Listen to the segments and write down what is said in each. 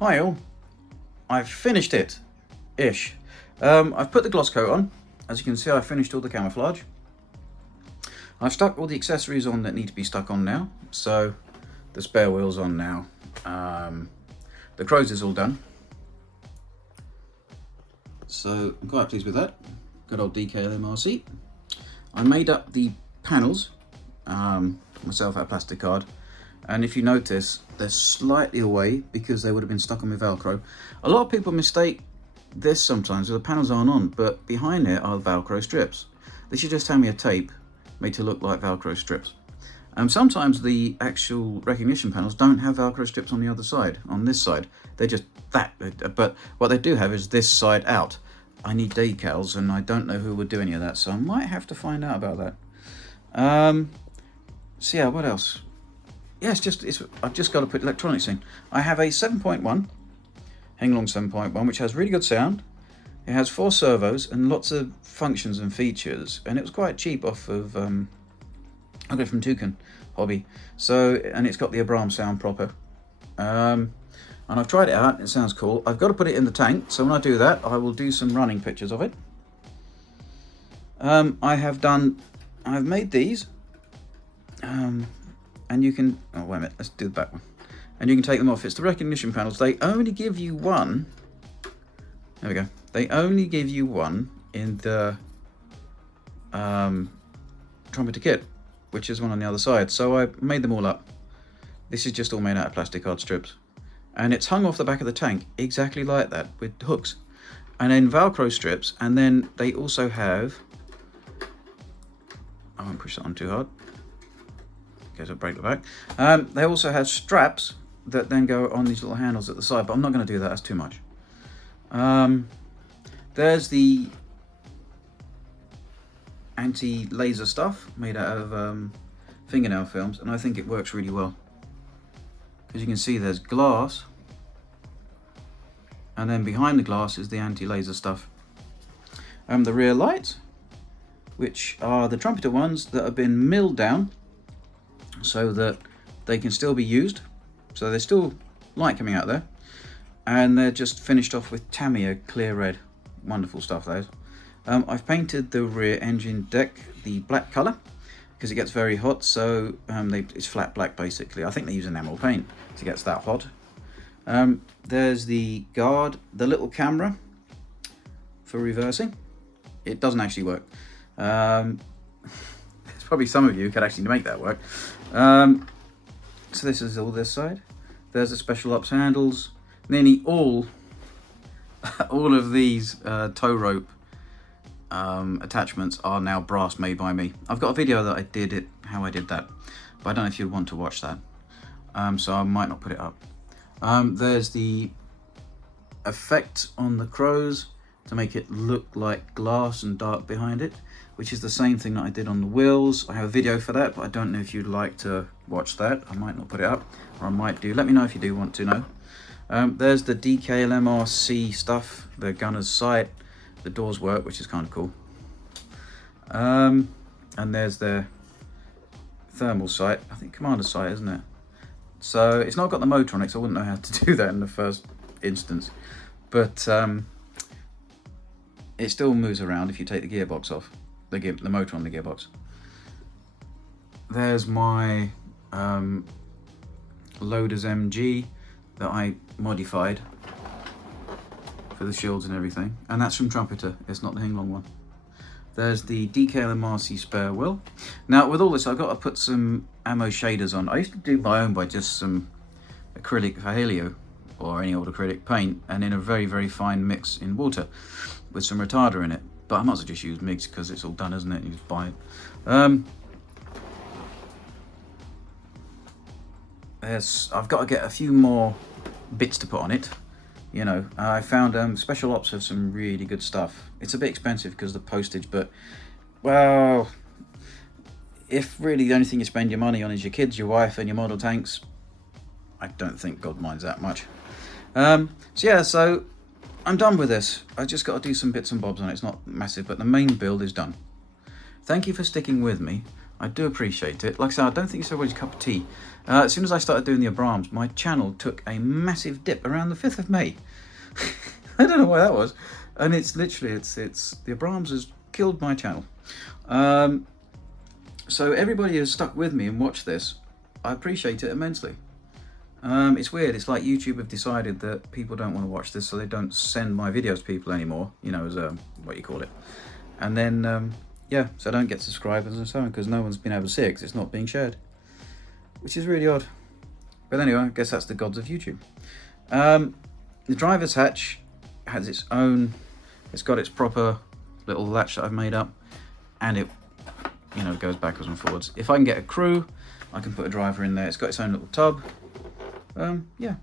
Hi all, I've finished it, ish. I've put the gloss coat on. As you can see, I've finished all the camouflage. I've stuck all the accessories on that need to be stuck on now. So the spare wheel's on now. The crows is all done. So I'm quite pleased with that. Good old DKLMRC. I made up the panels myself out of plastic card. And if you notice, they're slightly away because they would have been stuck on with Velcro. A lot of people mistake this sometimes, where the panels aren't on, but behind it are Velcro strips. This is just Tamiya tape made to look like Velcro strips. Sometimes the actual recognition panels don't have Velcro strips on the other side, on this side. They're just that, but what they do have is this side out. I need decals and I don't know who would do any of that, so I might have to find out about that. So yeah, what else? Yeah, I've just got to put electronics in. I have a 7.1, Heng 7.1, which has really good sound. It has 4 servos and lots of functions and features, and it was quite cheap off of, I got it from Toucan Hobby. So, and it's got the Abrams sound proper. And I've tried it out, it sounds cool. I've got to put it in the tank, so when I do that, I will do some running pictures of it. I've made these. And you can, oh wait a minute, let's do the back one. And you can take them off. It's the recognition panels. They only give you one. There we go. They only give you one in the trumpeter kit, which is one on the other side. So I made them all up. This is just all made out of plastic card strips. And it's hung off the back of the tank, exactly like that, with hooks. And then Velcro strips, and then they also have, I won't push that on too hard. To break the back. They also have straps that then go on these little handles at the side, but I'm not going to do that, that's too much. There's the anti-laser stuff made out of fingernail films, and I think it works really well. As you can see, there's glass, and then behind the glass is the anti-laser stuff. The rear lights, which are the trumpeter ones that have been milled down so that they can still be used, so there's still light coming out there, and they're just finished off with Tamiya clear red. Wonderful stuff, those. I've painted the rear engine deck the black color because it gets very hot, so it's flat black basically. I think they use enamel paint to get that hot. There's the guard, the little camera for reversing. It doesn't actually work. Probably some of you could actually make that work. So this is all this side. There's the special ops handles. Nearly all of these tow rope attachments are now brass, made by me. I've got a video that I did it, how I did that, but I don't know if you'd want to watch that. So I might not put it up. There's the effect on the crows to make it look like glass and dark behind it, which is the same thing that I did on the wheels. I have a video for that, but I don't know if you'd like to watch that. I might not put it up, or I might do. Let me know if you do want to know. There's the DKLMRC stuff, the gunner's sight, the doors work, which is kind of cool. And there's their thermal sight, I think commander's sight, isn't it? So it's not got the motor on it, so I wouldn't know how to do that in the first instance. But it still moves around if you take the gearbox off. The motor on the gearbox. There's my Loaders MG that I modified for the shields and everything, and that's from Trumpeter. It's not the Heng one. There's the DKLMRC spare wheel. Now with all this, I've got to put some ammo shaders on. I used to do my own by just some acrylic for Helio or any old acrylic paint, and in a very, very fine mix in water with some retarder in it. But I might as well just use MIGs because it's all done, isn't it? You just buy it. I've got to get a few more bits to put on it. You know, I found Special Ops have some really good stuff. It's a bit expensive because of the postage, but, well, if really the only thing you spend your money on is your kids, your wife, and your model tanks, I don't think God minds that much. So yeah, so I'm done with this. I just got to do some bits and bobs on it. It's not massive, but the main build is done. Thank you for sticking with me I do appreciate it. Like I said, I don't think it's everybody's cup of tea. As soon as I started doing the Abrams, my channel took a massive dip around the 5th of May. I don't know why that was. And it's literally, it's the Abrams has killed my channel. So everybody has stuck with me and watched this. I appreciate it immensely. It's weird. It's like YouTube have decided that people don't want to watch this, so they don't send my videos to people anymore, you know, as a, what you call it. And then, yeah, so I don't get subscribers and so on, because no one's been able to see it, because it's not being shared. Which is really odd. But anyway, I guess that's the gods of YouTube. The driver's hatch has its own, it's got its proper little latch that I've made up, and it, you know, goes backwards and forwards. If I can get a crew, I can put a driver in there. It's got its own little tub. Yeah.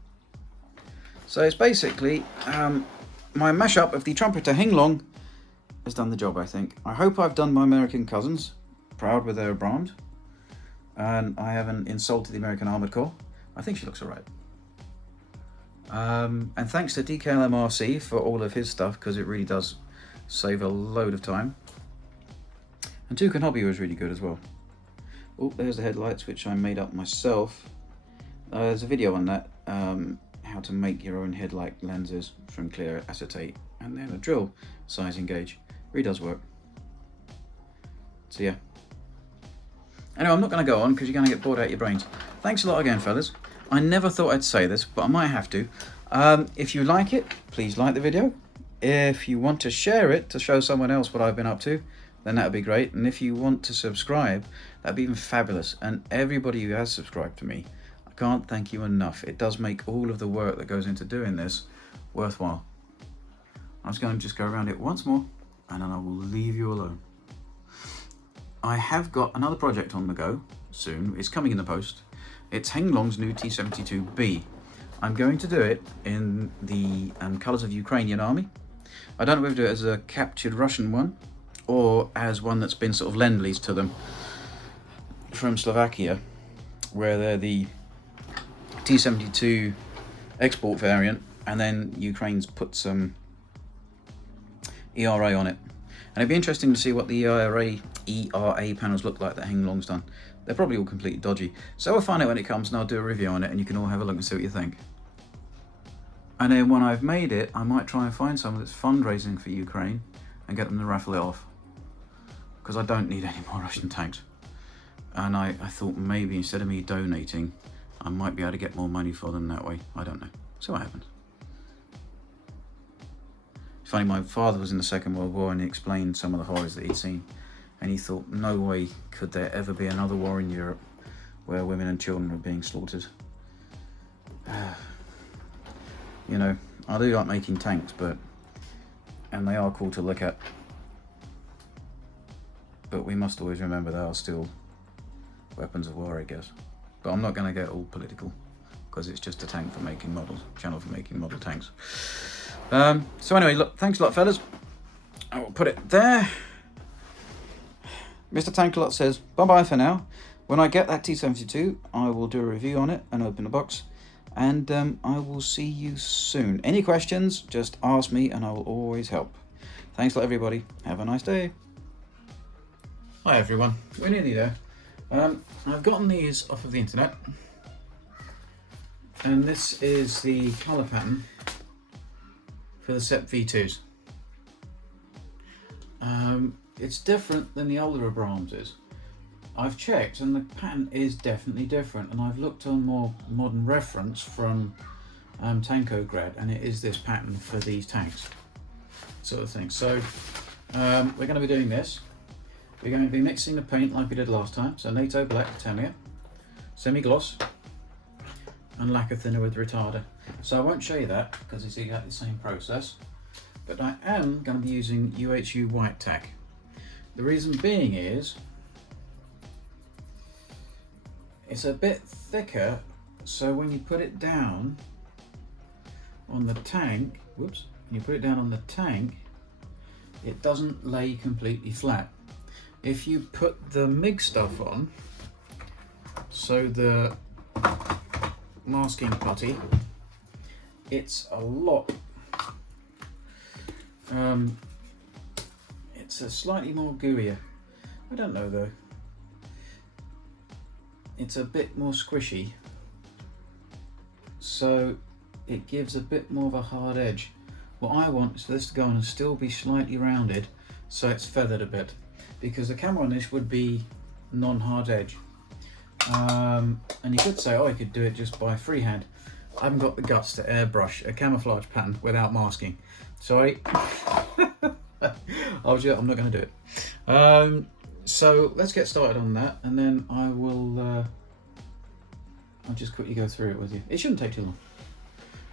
So it's basically my mashup of the trumpeter Heng has done the job, I think. I hope I've done my American cousins proud with their Abrams, and I haven't insulted the American Armored Corps. I think she looks alright. And thanks to DKLMRC for all of his stuff, because it really does save a load of time. And Toucan Hobby was really good as well. Oh, there's the headlights, which I made up myself. There's a video on that, how to make your own headlight lenses from clear acetate, and then a drill sizing gauge. Really does work. So yeah. Anyway, I'm not going to go on because you're going to get bored out of your brains. Thanks a lot again, fellas. I never thought I'd say this, but I might have to. If you like it, please like the video. If you want to share it to show someone else what I've been up to, then that would be great. And if you want to subscribe, that'd be even fabulous. And everybody who has subscribed to me, I can't thank you enough. It does make all of the work that goes into doing this worthwhile. I'm just going to go around it once more, and then I will leave you alone. I have got another project on the go soon. It's coming in the post. It's Heng Long's new T-72B. I'm going to do it in the colours of Ukrainian army. I don't know whether to do it as a captured Russian one, or as one that's been sort of lend-leased to them from Slovakia, where they're the T-72 export variant, and then Ukraine's put some ERA on it. And it'd be interesting to see what the ERA panels look like that Heng Long's done. They're probably all completely dodgy. So I'll find out when it comes, and I'll do a review on it, and you can all have a look and see what you think. And then when I've made it, I might try and find someone that's fundraising for Ukraine and get them to raffle it off. Because I don't need any more Russian tanks. And I thought maybe instead of me donating, I might be able to get more money for them that way. I don't know. See what happens. It's funny, my father was in the Second World War, and he explained some of the horrors that he'd seen. And he thought, no way could there ever be another war in Europe where women and children are being slaughtered. You know, I do like making tanks, and they are cool to look at. But we must always remember they are still weapons of war, I guess. But I'm not going to get all political, because it's just a tank for making models, channel for making model tanks. So anyway, look, thanks a lot, fellas. I will put it there. Mr. Tankalot says, bye-bye for now. When I get that T-72, I will do a review on it and open the box. And I will see you soon. Any questions, just ask me and I will always help. Thanks a lot, everybody. Have a nice day. Hi, everyone. We're nearly there. I've gotten these off of the internet. And this is the colour pattern for the Sep V2s. It's different than the older Abrams is. I've checked and the pattern is definitely different, and I've looked on more modern reference from Tankograd, and it is this pattern for these tanks, sort of thing. So we're going to be doing this. We're going to be mixing the paint like we did last time. So NATO Black Tamiya, semi-gloss, and lacquer thinner with retarder. So I won't show you that because it's exactly the same process, but I am going to be using UHU white tack. The reason being is it's a bit thicker, so when you put it down on the tank, whoops, when you put it down on the tank, it doesn't lay completely flat. If you put the MIG stuff on, so the masking putty, it's a lot, it's a slightly more gooier. I don't know though. it's a bit more squishy, so it gives a bit more of a hard edge. What I want is for this to go on and still be slightly rounded, so it's feathered a bit, because the camera on this would be non-hard edge. And you could say, oh, you could do it just by freehand. I haven't got the guts to airbrush a camouflage pattern without masking, so I'm not going to do it. So let's get started on that, and then I'll just quickly go through it with you. It shouldn't take too long.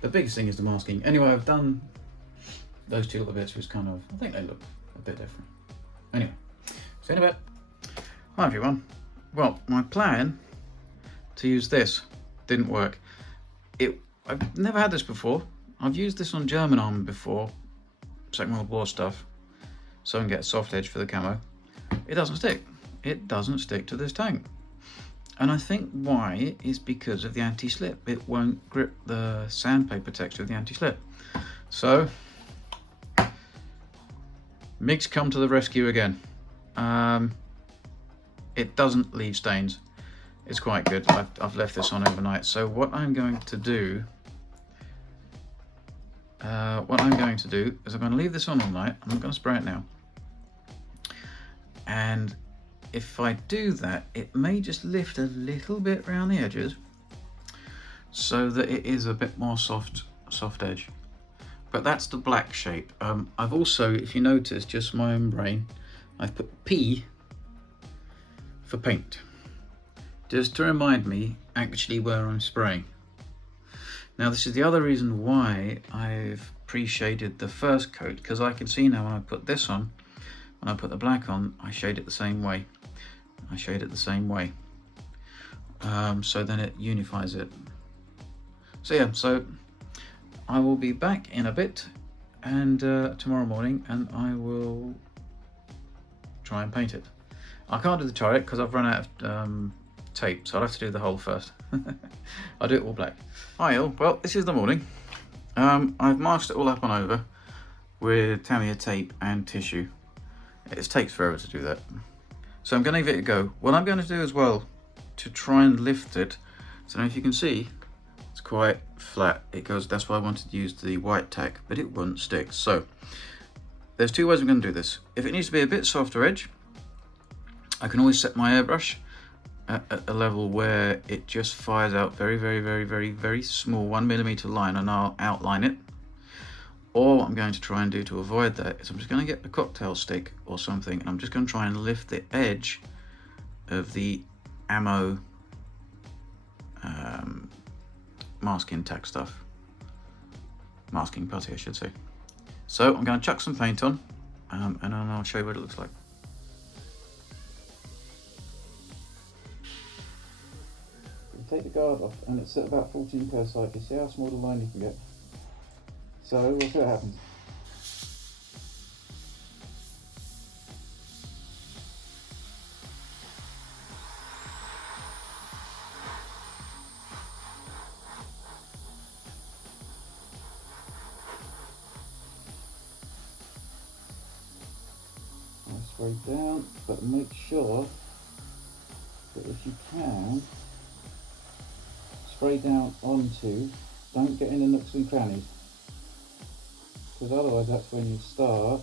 The biggest thing is the masking. Anyway, I've done those two little bits, which kind of, I think they look a bit different. Anyway, see you in a bit. Hi everyone. Well, my plan to use this didn't work. I've never had this before. I've used this on German armour before, Second World War stuff, so I can get a soft edge for the camo. It doesn't stick. It doesn't stick to this tank. And I think why is because of the anti-slip. It won't grip the sandpaper texture of the anti-slip. So, Mig's come to the rescue again. It doesn't leave stains. It's quite good. I've left this on overnight. So what I'm going to do is I'm going to leave this on all night. I'm not going to spray it now. And if I do that, it may just lift a little bit around the edges so that it is a bit more soft edge. But that's the black shape. I've also, if you notice, just my own brain, I've put P for paint, just to remind me actually where I'm spraying. Now this is the other reason why I've pre-shaded the first coat, because I can see now when I put this on, when I put the black on, I shade it the same way. So then it unifies it. So yeah, so I will be back in a bit, and tomorrow morning, and I will try and paint it. I can't do the turret because I've run out of tape, so I'll have to do the whole first. I'll do it all black. Hi all, well this is the morning. I've masked it all up and over with Tamiya tape and tissue. It takes forever to do that. So I'm going to give it a go. What I'm going to do as well, to try and lift it, so now if you can see, it's quite flat. It goes, that's why I wanted to use the white tack, but it won't stick. So there's two ways I'm going to do this. If it needs to be a bit softer edge, I can always set my airbrush at a level where it just fires out very small 1mm line, and I'll outline it. Or what I'm going to try and do to avoid that is I'm just going to get a cocktail stick or something, and I'm just going to try and lift the edge of the ammo masking tack stuff. Masking putty, I should say. So I'm going to chuck some paint on, and then I'll show you what it looks like. Take the guard off, and it's at about 14 per side. You see how small the line you can get? So we'll see what happens. I'll spray down, but make sure that if you can, spray down onto, don't get in the nooks and crannies, because otherwise that's when you start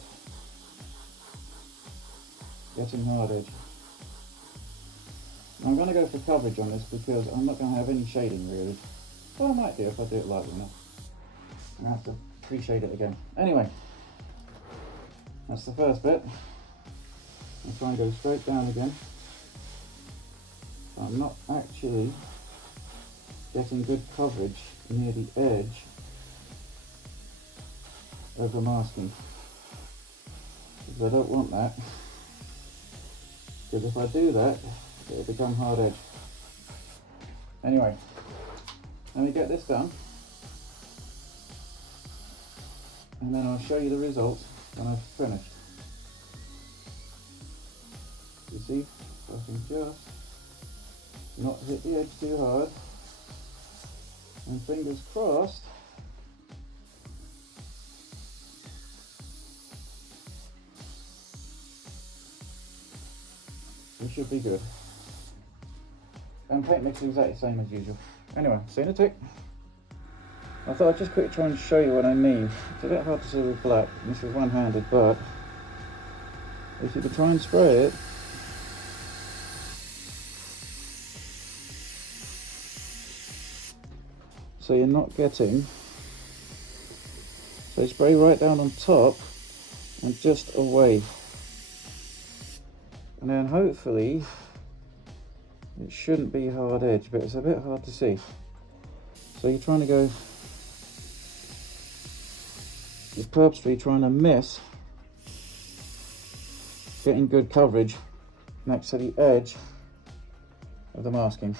getting hard edge. Now I'm going to go for coverage on this because I'm not going to have any shading really. Well, I might do if I do it lightly enough. I'm going to have to pre-shade it again. Anyway, that's the first bit. I'll try and go straight down again. I'm not actually getting good coverage near the edge of the masking, because I don't want that, because if I do that it'll become hard edge. Anyway, let me get this done, and then I'll show you the results when I've finished. You see, so I can just not hit the edge too hard, and fingers crossed we should be good. and paint mix is exactly the same as usual. Anyway, see you in a tick. I thought I'd just quickly try and show you what I mean. It's a bit hard to see with black, this is one-handed, but if you could try and spray it, so you're not getting, so spray right down on top and just away, and then hopefully it shouldn't be hard edge, but it's a bit hard to see. So you're trying to go, you're purposefully trying to miss getting good coverage next to the edge of the masking.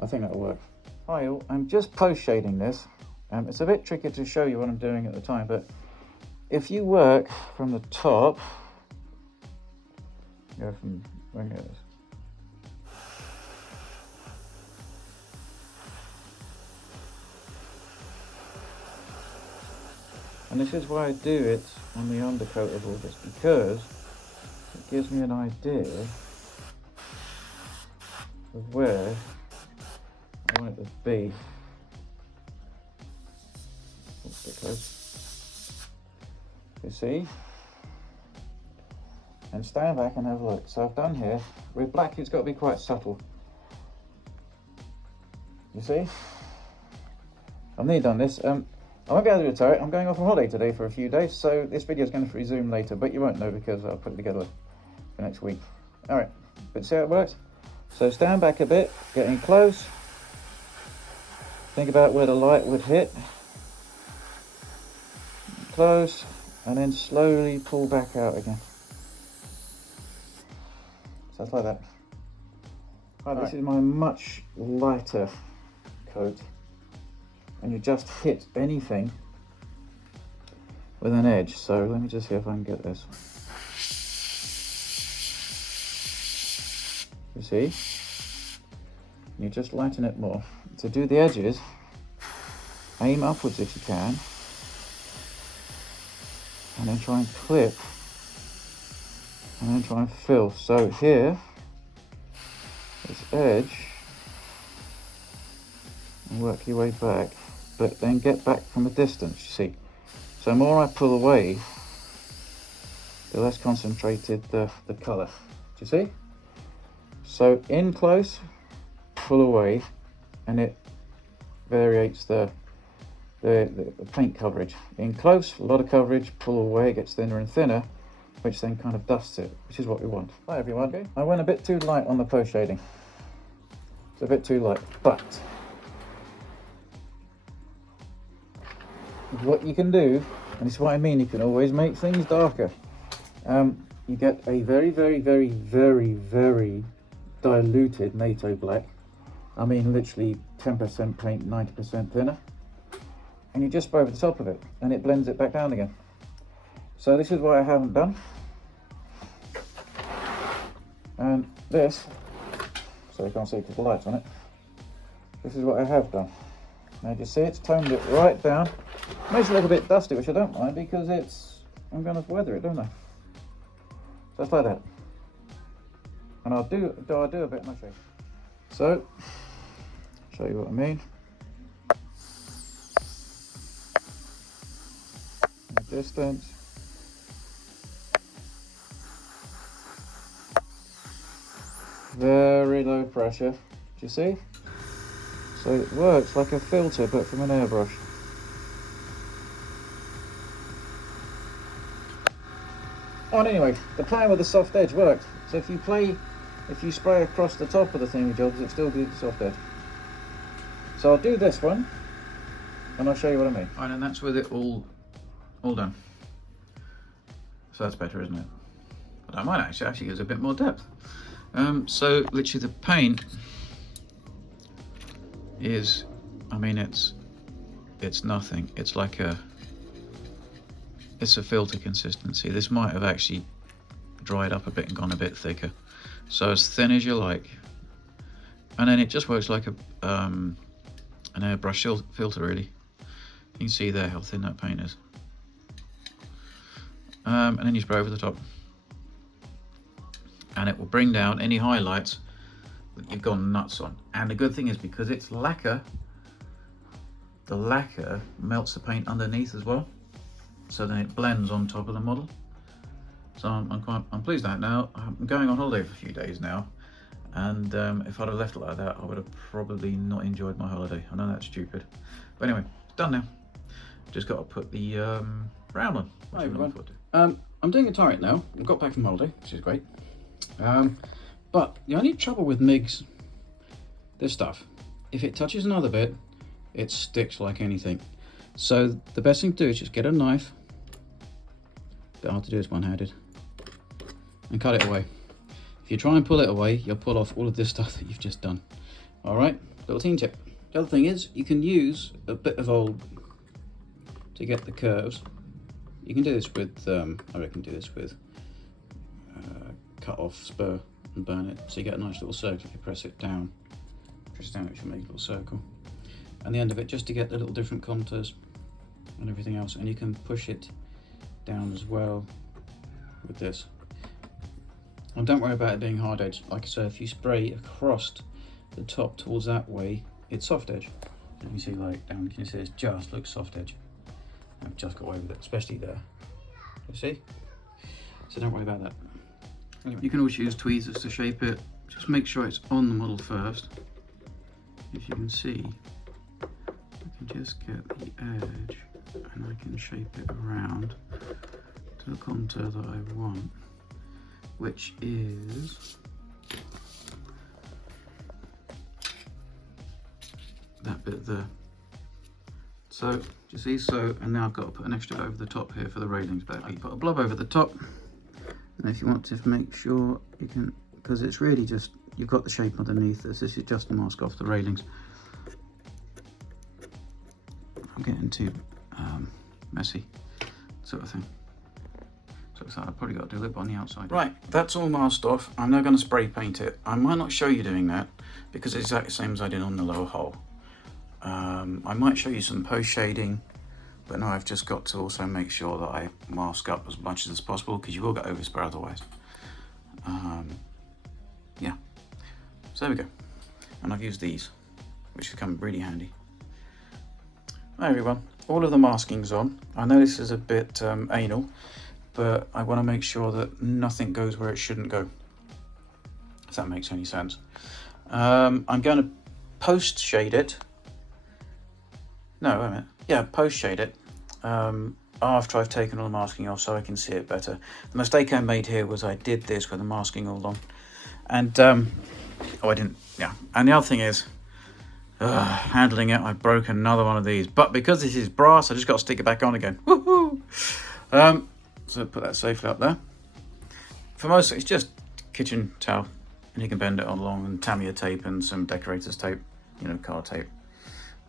I think that'll work. Hi all, I'm just post shading this. It's a bit tricky to show you what I'm doing at the time, but if you work from the top, go from, where it is. And this is why I do it on the undercoat of all this, because it gives me an idea of where I want it to be. You see? And stand back and have a look. So I've done here, with black it's got to be quite subtle. You see? I've nearly done this. I won't be able to retire it. I'm going off on holiday today for a few days, so this video is going to resume later, but you won't know because I'll put it together for next week. Alright, but see how it works? So stand back a bit, getting close. Think about where the light would hit. Close, and then slowly pull back out again. So it's like that. Right, this is my much lighter coat. And you just hit anything with an edge. So let me just see if I can get this. You see? You just lighten it more. To do the edges, aim upwards if you can, and then try and clip, and then try and fill. So here, this edge, and work your way back, but then get back from a distance, you see. So the more I pull away, the less concentrated the colour. Do you see? So in close, pull away, and it variates the paint coverage. In close, a lot of coverage, pull away, it gets thinner and thinner, which then kind of dusts it, which is what we want. Hi everyone. Okay. I went a bit too light on the post shading. It's a bit too light, but what you can do, and this is what I mean, you can always make things darker. You get a very, very, very, very, very diluted NATO black. I mean literally 10% paint, 90% thinner. And you just spray over the top of it, and it blends it back down again. So this is what I haven't done. And this, so you can't see because the light's on it, this is what I have done. Now you see it's toned it right down. Makes it a little bit dusty, which I don't mind because I'm going to weather it, don't I? So it's like that. And I'll do a bit in my shape. So, show you what I mean. The distance. Very low pressure. Do you see? So it works like a filter, but from an airbrush. Oh, and anyway, the plan with the soft edge works. So if you spray across the top of the thingy jobs, it still gives a soft edge. So I'll do this one, and I'll show you what I mean. Right, and that's with it all done. So that's better, isn't it? I don't mind actually gives a bit more depth. So literally the paint is, I mean, it's nothing. It's like it's a filter consistency. This might have actually dried up a bit and gone a bit thicker. So as thin as you like. And then it just works like an airbrush filter really. You can see there how thin that paint is. And then you spray over the top. And it will bring down any highlights that you've gone nuts on. And the good thing is, because it's lacquer, the lacquer melts the paint underneath as well, so then it blends on top of the model. So I'm pleased with that. Now I'm going on holiday for a few days now, and if I'd have left it like that, I would have probably not enjoyed my holiday. I know that's stupid, but anyway, it's done now. Just got to put the brown on. Hi everyone. I'm doing a turret now. I got back from holiday, which is great. But the only trouble with MIGs, this stuff, if it touches another bit, it sticks like anything. So the best thing to do is just get a knife. A bit hard to do is one-handed, and cut it away. If you try and pull it away, you'll pull off all of this stuff that you've just done. All right, little team tip. The other thing is, you can use a bit of old to get the curves. You can do this with, I reckon do this with cut off spur and burn it. So you get a nice little circle. If you press it down, it should make a little circle. And the end of it, just to get the little different contours and everything else. And you can push it down as well with this. And don't worry about it being hard edge. Like I said, if you spray across the top towards that way, it's soft edge. You can see like down, you can see it just looks soft edge. I've just got away with it, especially there. You see? So don't worry about that. Anyway. You can always use tweezers to shape it. Just make sure it's on the model first. If you can see, I can just get the edge and I can shape it around to the contour that I want, which is that bit there. So, you see, and now I've got to put an extra bit over the top here for the railings, but I put a blob over the top. And if you want to make sure you can, because it's really just, you've got the shape underneath this is just to mask off the railings. I'm getting too messy, sort of thing. So I've probably got to do a little bit on the outside. Right, that's all masked off. I'm now going to spray paint it. I might not show you doing that because it's exactly the same as I did on the lower hull. I might show you some post shading, but no, I've just got to also make sure that I mask up as much as possible because you will get overspray otherwise. Yeah, so there we go. And I've used these, which have come really handy. Hi everyone, all of the masking's on. I know this is a bit anal, but I want to make sure that nothing goes where it shouldn't go, if that makes any sense. I'm going to post shade it. No, wait a minute. Yeah, post shade it after I've taken all the masking off so I can see it better. The mistake I made here was I did this with the masking all on. And, oh, I didn't, yeah. And the other thing is, handling it, I broke another one of these. But because this is brass, I just got to stick it back on again. Woohoo! So put that safely up there. For most, it's just kitchen towel. And you can bend it along and Tamiya tape and some decorator's tape, you know, card tape.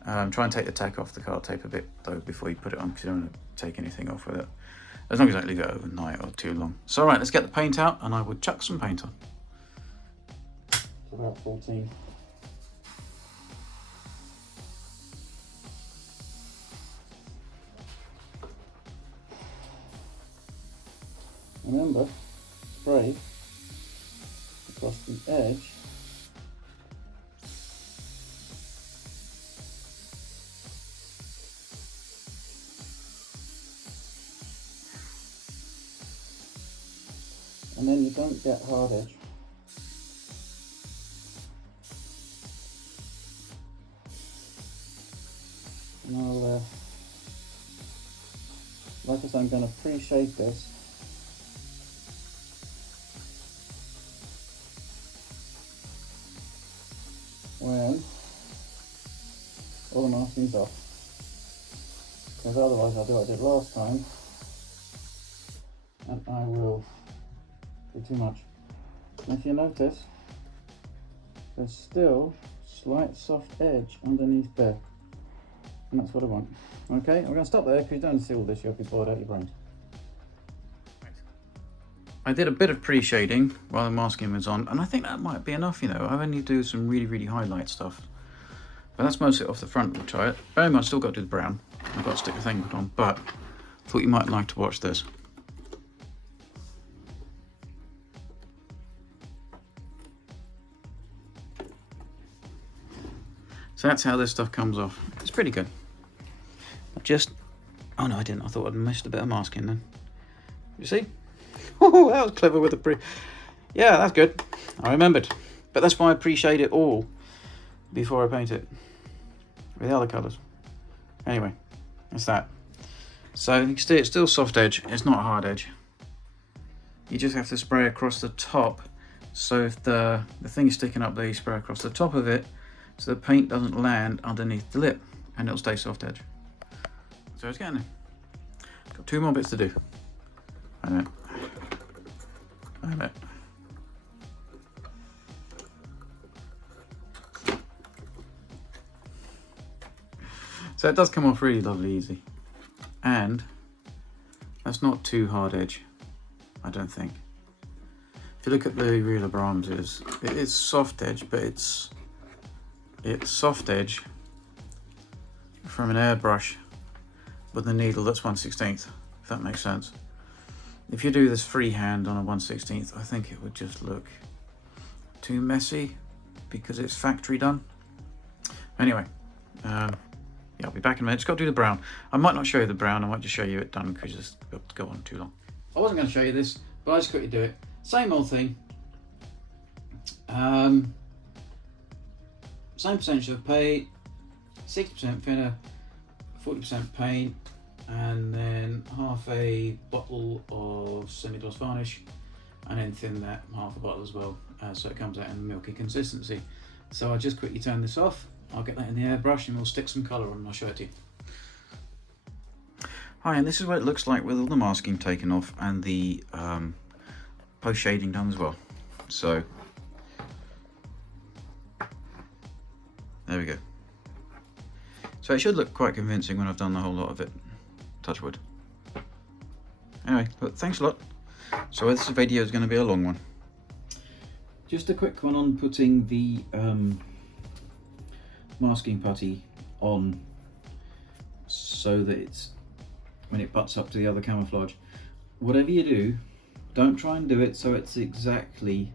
Try and take the tack off the card tape a bit though before you put it on, because you don't want to take anything off with it. As long as you don't leave it overnight or too long. So right, let's get the paint out and I will chuck some paint on. About 14. Remember, spray across the edge. And then you don't get hard edge. And I'll, like I said, I'm going to pre-shape this. When all the masking's off. Because otherwise I'll do what I did last time. And I will do too much. And if you notice, there's still slight soft edge underneath there. And that's what I want. Okay, I'm going to stop there because you don't see all this, you'll be bored out your brains. I did a bit of pre-shading while the masking was on, and I think that might be enough, you know. I only do some really highlight stuff. But that's mostly off the front, we'll try it. Very much still got to do the brown. I've got to stick the thing on, but I thought you might like to watch this. So that's how this stuff comes off. It's pretty good. Oh no, I didn't. I thought I'd missed a bit of masking then. You see? Oh, that was clever with the yeah, that's good. I remembered. But that's why I appreciate it all before I paint it with the other colours. Anyway, that's that. So you can see it's still soft edge. It's not a hard edge. You just have to spray across the top. So if the thing is sticking up there, you spray across the top of it so the paint doesn't land underneath the lip and it'll stay soft edge. So it's getting there. Got 2 more bits to do. Wait a minute. Wait a minute. So it does come off really lovely easy. And that's not too hard edge, I don't think. If you look at the real Abrams, it is soft edge, but it's soft edge from an airbrush with the needle that's 1/16, if that makes sense. If you do this freehand on a 1/16, I think it would just look too messy because it's factory done. Anyway, yeah, I'll be back in a minute. Just got to do the brown. I might not show you the brown, I might just show you it done because it's got to go on too long. I wasn't going to show you this, but I just quickly do it. Same old thing. Same percentage of paint, 60% thinner, 40% paint, and then half a bottle of semi-gloss varnish, and then thin that half a bottle as well, so it comes out in a milky consistency. So I'll just quickly turn this off. I'll get that in the airbrush and we'll stick some colour on and I'll show it to you. Hi, and this is what it looks like with all the masking taken off and the post shading done as well. So there we go. So it should look quite convincing when I've done the whole lot of it. Touch wood. Anyway, but thanks a lot. So this video is going to be a long one. Just a quick one on putting the masking putty on so that it's, when it butts up to the other camouflage, whatever you do, don't try and do it so it's exactly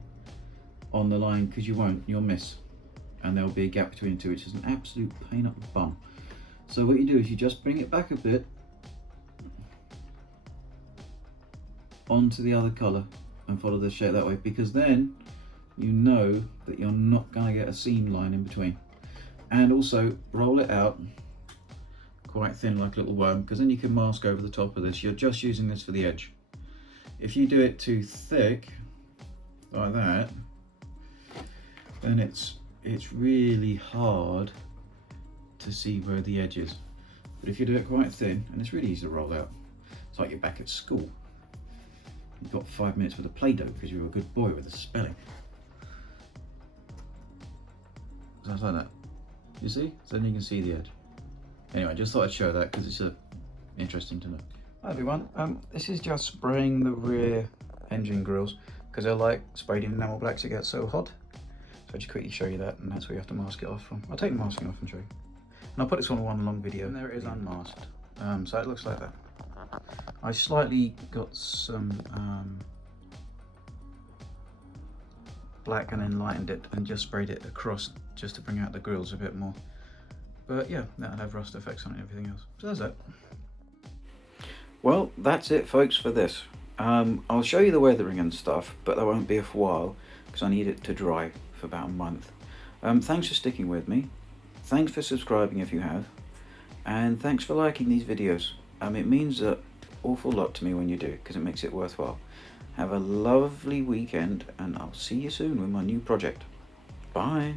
on the line, because you won't, you'll miss, and there'll be a gap between the two, which is an absolute pain up the bum. So what you do is you just bring it back a bit onto the other colour and follow the shape that way, because then you know that you're not going to get a seam line in between. And also roll it out quite thin like a little worm, because then you can mask over the top of this. You're just using this for the edge. If you do it too thick like that, then it's really hard to see where the edge is. But if you do it quite thin, and it's really easy to roll out, it's like you're back at school. You've got 5 minutes with a Play-Doh because you were a good boy with the spelling. Sounds like that. You see? So then you can see the edge. Anyway, I just thought I'd show that because it's interesting to know. Hi everyone, this is just spraying the rear engine grills because I like sprayed in enamel blacks, it gets so hot. So I'll just quickly show you that, and that's where you have to mask it off from. I'll take the masking off and show you. And I'll put this on one long video. And there it is unmasked. So it looks like that. I slightly got some black and then lightened it and just sprayed it across just to bring out the grills a bit more. But yeah, that'll have rust effects on it and everything else. So there's that. Well, that's it folks for this. I'll show you the weathering and stuff, but that won't be for a while because I need it to dry for about a month. Thanks for sticking with me. Thanks for subscribing if you have. And thanks for liking these videos. It means an awful lot to me when you do, because it makes it worthwhile. Have a lovely weekend, and I'll see you soon with my new project. Bye.